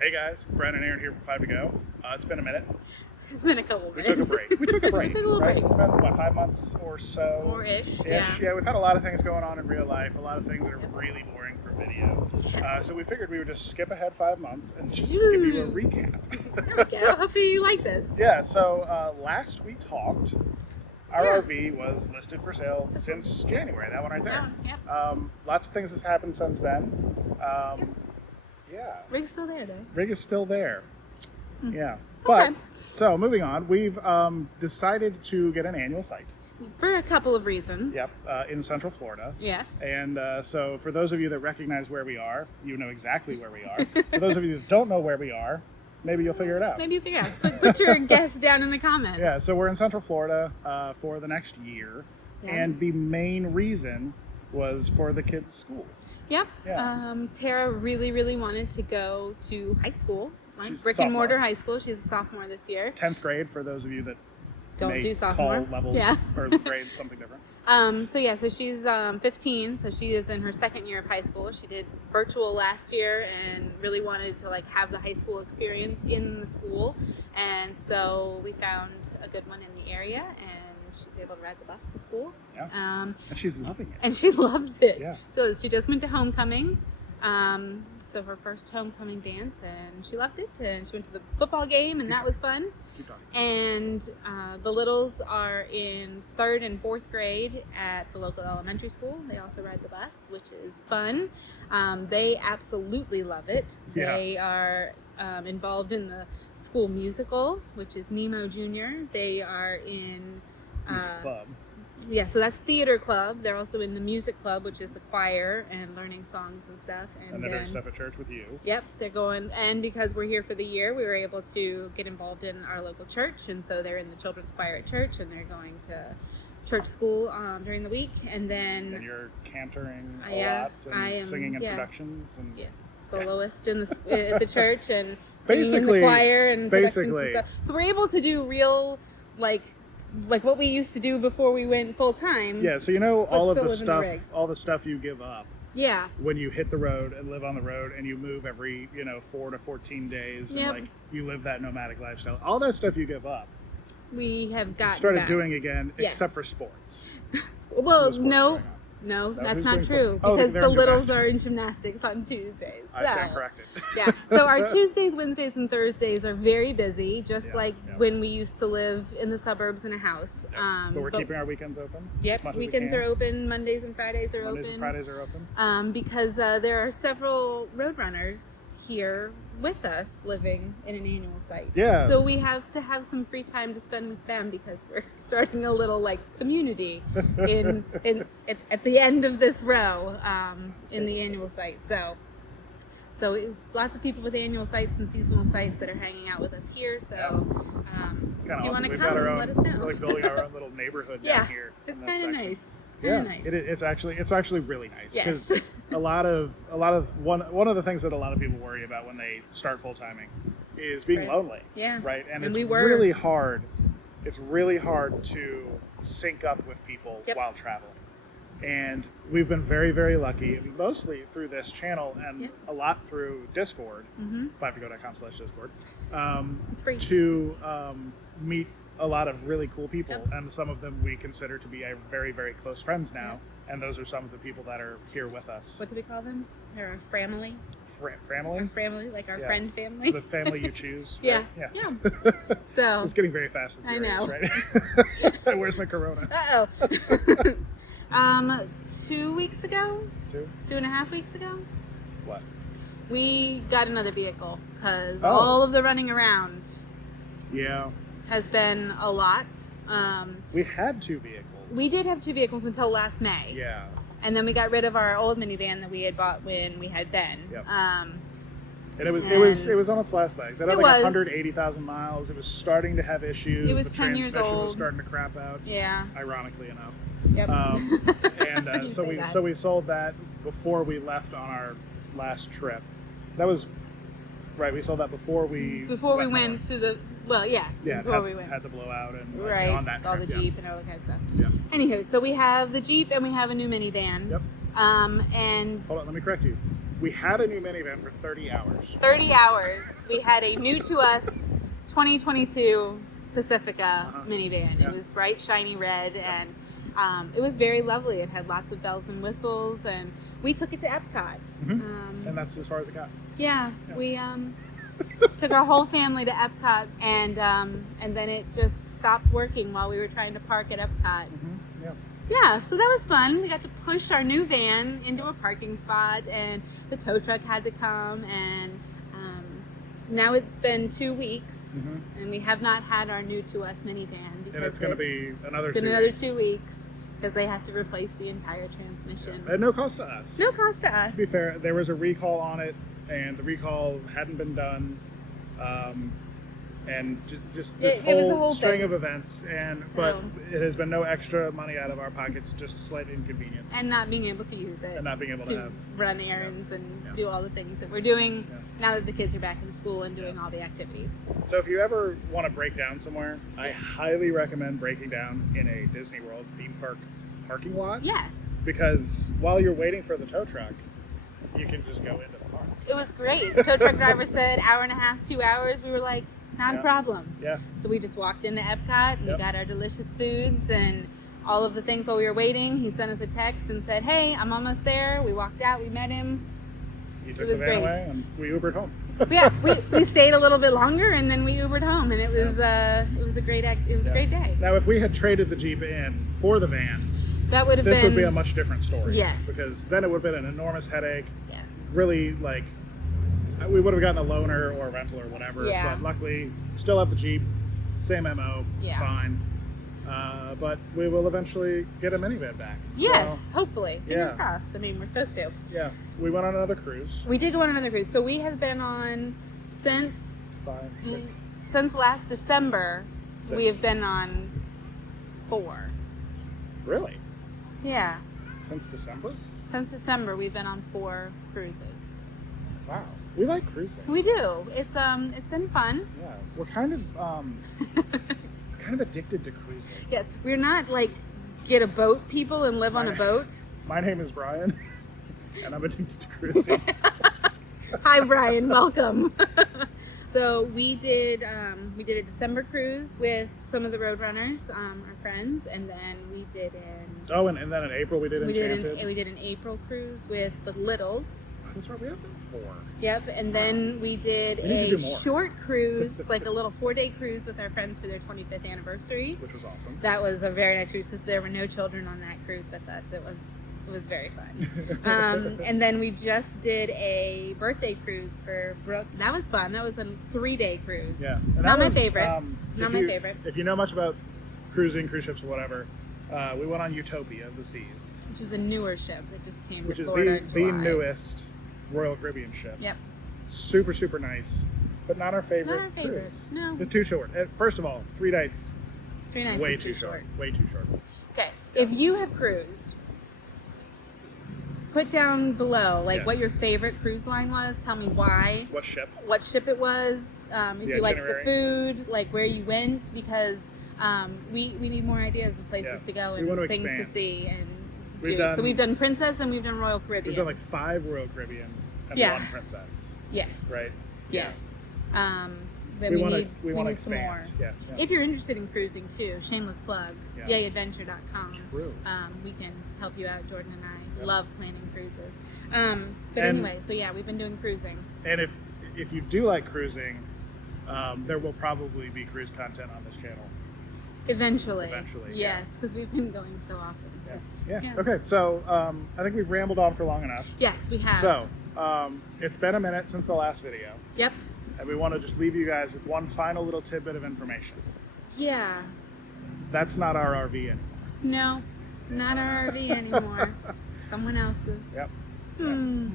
Hey guys, Brad and Aaron here from 5 to Go. It's been a minute. It's been a couple We minutes. took a break. We took a break. We took a little right? break. It's been, what, 5 months or so? More ish, Yeah, we've had a lot of things going on in real life, a lot of things that are Yep. really boring for video. Yes. So we figured we would just skip ahead 5 months and just give Ooh. you a recap. There we go. Hopefully you like this. Yeah, so last we talked, our Yeah. RV was listed for sale since January, that one right there. Yeah. Lots of things has happened since then. Yeah. Rig's still there, though. Rig is still there. Yeah. But, Okay. so moving on, we've decided to get an annual site. For a couple of reasons. Yep. In Central Florida. Yes. And so for those of you that recognize where we are, you know exactly where we are. For those of you that don't know where we are, maybe you'll figure it out. Maybe you figure out. Put your guess down in the comments. Yeah, so we're in Central Florida for the next year. Yeah. And the main reason was for the kids' school. Yep. Yeah. Tara really wanted to go to high school, like She's a brick and mortar sophomore. high school. She's a sophomore this year. 10th grade for those of you that Don't may do sophomore. call levels Yeah. or grades something different. So she's 15, so she is in her second year of high school. She did virtual last year and really wanted to like have the high school experience in the school. And so we found a good one in the area, and she's able to ride the bus to school. Yeah. And she's loving it. And she loves it. Yeah. So she just went to homecoming. So her first homecoming dance, and she loved it. And she went to the football game, and that was fun. Keep talking. And the littles are in 3rd and 4th grade at the local elementary school. They also ride the bus, which is fun. They absolutely love it. Yeah. They are involved in the school musical, which is Nemo Junior. They are in Music club. yeah, so that's theater club. They're also in the music club, which is the choir and learning songs and stuff. And they're doing stuff at church with you. Yep, they're going, and because we're here for the year, we were able to get involved in our local church, and so they're in the children's choir at church, and they're going to church school during the week, and then And you're cantering a Yeah, lot and I am, singing in yeah. productions. And soloist in the at the church and singing in Basically- the choir and productions basically. and stuff. So we're able to do real like what we used to do before we went full time. Yeah, so you know all of still the live in the stuff, rig. all the stuff you give up Yeah. when you hit the road and live on the road and you move every 4 to 14 days Yep. and like you live that nomadic lifestyle. All that stuff you give up, We have you gotten started back. doing again, Yes. except for sports. Well, No sports no, going on. no, No, that's who's not doing true sports? Oh, because they're the in littles gymnastics. are in gymnastics on Tuesdays. I stand So, corrected. yeah. So our Tuesdays, Wednesdays, and Thursdays are very busy, just Yeah, like yeah. when we used to live in the suburbs in a house. But we're keeping our weekends open. as Yep, much as we weekends can. are open. Mondays and Fridays are Mondays open. and Fridays are open. Because there are several roadrunners here with us living in an annual site. Yeah. So we have to have some free time to spend with them because we're starting a little like community at the end of this row in the annual site. So lots of people with annual sites and seasonal sites that are hanging out with us here. So Kind if of you awesome. want to We've come, got our own. let us know. We're like building our own little neighborhood Yeah, down here. it's in this kind of section. nice. It's Yeah, kind of nice. it's actually really nice Yes. because a lot of one of the things that a lot of people worry about when they start full timing is being Right. lonely. Yeah. Right. And And it's we were. really hard. It's really hard to sync up with people Yep. while traveling. And we've been very, very lucky, mostly through this channel and Yep. a lot through Discord, Mhm. 5togo.com/Discord, It's free. to meet a lot of really cool people. Yep. And some of them we consider to be our very, very close friends now. And those are some of the people that are here with us. What do we call them? They're our family. Family? Our family, like our Yeah. friend family. The family you choose. Yeah. Right? Yeah. So. It's getting very fast and I furious, know. right? Where's my Corona? Uh-oh. 2 weeks ago, 2.5 weeks ago, What? we got another vehicle because Oh. all of the running around Yeah. has been a lot. We had 2 vehicles. We did have 2 vehicles until last May. Yeah. And then we got rid of our old minivan that we had bought when we had Ben. Yep. Um, And it And- was on its last legs. It had It like was. 180,000 miles. It was starting to have issues. It was the 10 years transmission was old. starting to crap out. yeah. Ironically enough. Yep. And You so say we that. so we sold that before we left on our last trip. That was right. We sold that before we went north. to the yes. Yeah, before had, we went. had the blowout and like, Right, on that all trip. the yeah. Jeep and all that kind of stuff. Yeah. Anywho, so we have the Jeep and we have a new minivan. Yep. And Hold on, let me correct you. We had a new minivan for 30 hours. 30 hours. We had a new to us 2022 Pacifica minivan. Yeah. It was bright, shiny red, and it was very lovely. It had lots of bells and whistles, and we took it to Epcot. And that's as far as it got. Yeah, we took our whole family to Epcot, and then it just stopped working while we were trying to park at Epcot. Yeah. Yeah, so that was fun. We got to push our new van into a parking spot, and the tow truck had to come, and now it's been 2 weeks, and we have not had our new to us minivan. Because And it's going to be another 2 weeks. It's been another 2 weeks because they have to replace the entire transmission. At no cost to us. No cost to us. To be fair, there was a recall on it, and the recall hadn't been done. And just this It was a whole string thing. of events, but it has been no extra money out of our pockets, just a slight inconvenience. And not being able to use it. And not being able to have run errands and Yeah. do all the things that we're doing Yeah. now that the kids are back in school and doing all the activities. So if you ever want to break down somewhere, I highly recommend breaking down in a Disney World theme park parking lot. Yes. Because while you're waiting for the tow truck, you can just go into the park. It was great. The tow truck driver said hour and a half, 2 hours. We were like, not a problem. Yeah. So we just walked into Epcot and we Yep. got our delicious foods and all of the things while we were waiting. He sent us a text and said, hey, I'm almost there. We walked out, we met him. You took was the van great. away and we Ubered home. Yeah, we stayed a little bit longer and then we Ubered home, and it was a great a great day. Now, if we had traded the Jeep in for the van, That would have this been would be a much different story. Yes. Because then it would have been an enormous headache. yes. Really, like, we would have gotten a loaner or a rental or whatever. Yeah. But luckily, still have the Jeep, same MO, it's Yeah. fine. But we will eventually get a minivan back. Yes, So, hopefully. Fingers Yeah. crossed. I mean, we're supposed to. yeah. We went on another cruise. We did go on another cruise. So we have been on since 5, 6. since last December. We 6. have been on 4. Really? Yeah. Since December? Since December, we've been on 4 cruises. Wow. We like cruising. We do. It's been fun. Yeah. We're kind of addicted to cruising. Yes, we're not like get a boat people and live on a boat. My name is Brian, and I'm addicted to cruising. Hi, Brian. Welcome. So we did a December cruise with some of the Roadrunners, our friends, and then we did And then in April we did Enchanted. we did an April cruise with the Littles. That's right, we have been 4. Yep, and then we did We need to a do more. short cruise, like a little 4-day cruise with our friends for their 25th anniversary. Which was awesome. That was a very nice cruise because there were no children on that cruise with us. It was very fun. And then we just did a birthday cruise for Brooke. That was fun. That was a 3-day cruise. Yeah. And Not that my was, favorite. Not my you- favorite. If you know much about cruising, cruise ships, or whatever, we went on Utopia of the Seas, Which is a newer ship that just came which to is Florida the in July. newest Royal Caribbean ship. Yep. Super, super nice, but not our favorite. Not our favorite. Cruise. No. It's too short. First of all, 3 nights, 3 nights way was too short. Way too short. Okay. If you have cruised, put down below like Yes. what your favorite cruise line was. Tell me why. What ship? What ship it was. If The you liked the itinerary. food, like where you went, because we need more ideas of places Yeah. to go We and want to things expand. to see and We've do. done- So we've done Princess and we've done Royal Caribbean. We've done like 5 Royal Caribbean and Yeah. 1 Princess, yes. right? Yes. But We we want need to some expand. more. Yeah. If you're interested in cruising too, shameless plug, Yeah. yayadventure.com. True. We can help you out. Jordan and I Yep. love planning cruises. But And- anyway, so yeah, we've been doing cruising. And if you do like cruising, there will probably be cruise content on this channel. Eventually. Eventually, yeah. Yes, because we've been going so often. Yeah. Okay. So I think we've rambled on for long enough. Yes, we have. So it's been a minute since the last video, Yep. and we want to just leave you guys with one final little tidbit of information. Yeah. That's not our RV anymore. No, not our RV anymore. Someone else's. Yep. Hmm.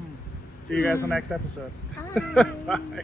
See you guys in the next episode. Bye. Bye.